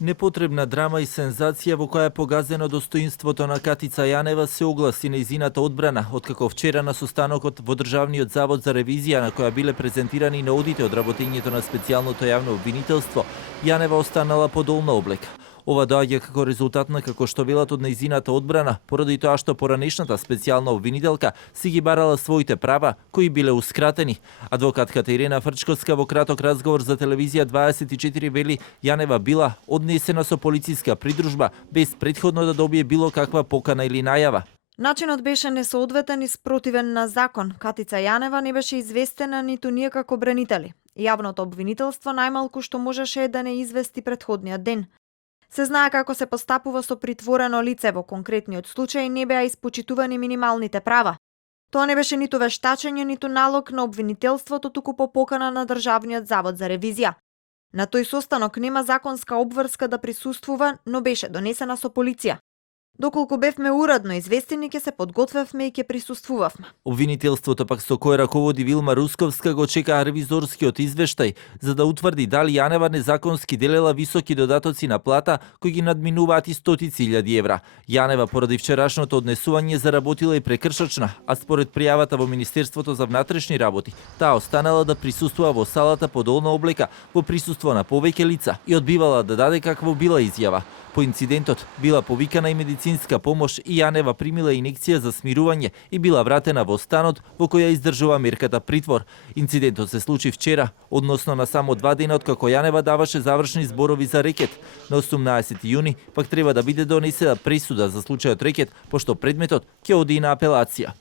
Непотребна драма и сензација во која е погазено достоинството на Катица Јанева се огласи нејзината одбрана, откако вчера на состанокот во Државниот завод за ревизија на која биле презентирани наудите од работењето на специјалното јавно обвинителство, Јанева останала по долна облека. Ова доаѓа како резултат на, како што велат, од нејзината одбрана, поради тоа што поранешната специјална обвинителка си ги барала своите права, кои биле ускратени. Адвокатката Ирена Фрчковска во краток разговор за телевизија 24 вели Јанева била однесена со полициска придружба без претходно да добие било каква покана или најава. Начинот беше несоодветен и спротивен на закон. Катица Јанева не беше известена ниту ние како бранители. Јавното обвинителство најмалку што можеше е да не извести претходниот ден. Се знае како се постапува со притворено лице, во конкретниот случај не беа испочитувани минималните права. Тоа не беше ниту вештачење, ниту налог на обвинителството, туку по покана на Државниот завод за ревизија. На тој состанок нема законска обврска да присуствува, но беше донесена со полиција. Доколку бевме уредно известени, ќе се подготвевме и ќе присуствувавме. Обвинителството пак со кој раководи Вилма Русковска го чека ревизорскиот извештај за да утврди дали Јанева незаконски делела високи додатоци на плата кои ги надминуваат и стотици илјади евра. Јанева поради вчерашното однесување заработила и прекршачна, а според пријавата во Министерството за внатрешни работи, таа останала да присуствува во салата по долна облека во присуство на повеќе лица и одбивала да даде каква била изјава. По инцидентот била повикана и медицинска помош и Јанева примила инекција за смирување и била вратена во станот во која издржува мерката притвор. Инцидентот се случи вчера, односно на само 2 дена откако Јанева даваше завршни зборови за рекет. На 18 јуни пак треба да биде донесена пресуда за случајот рекет, пошто предметот ќе оди на апелација.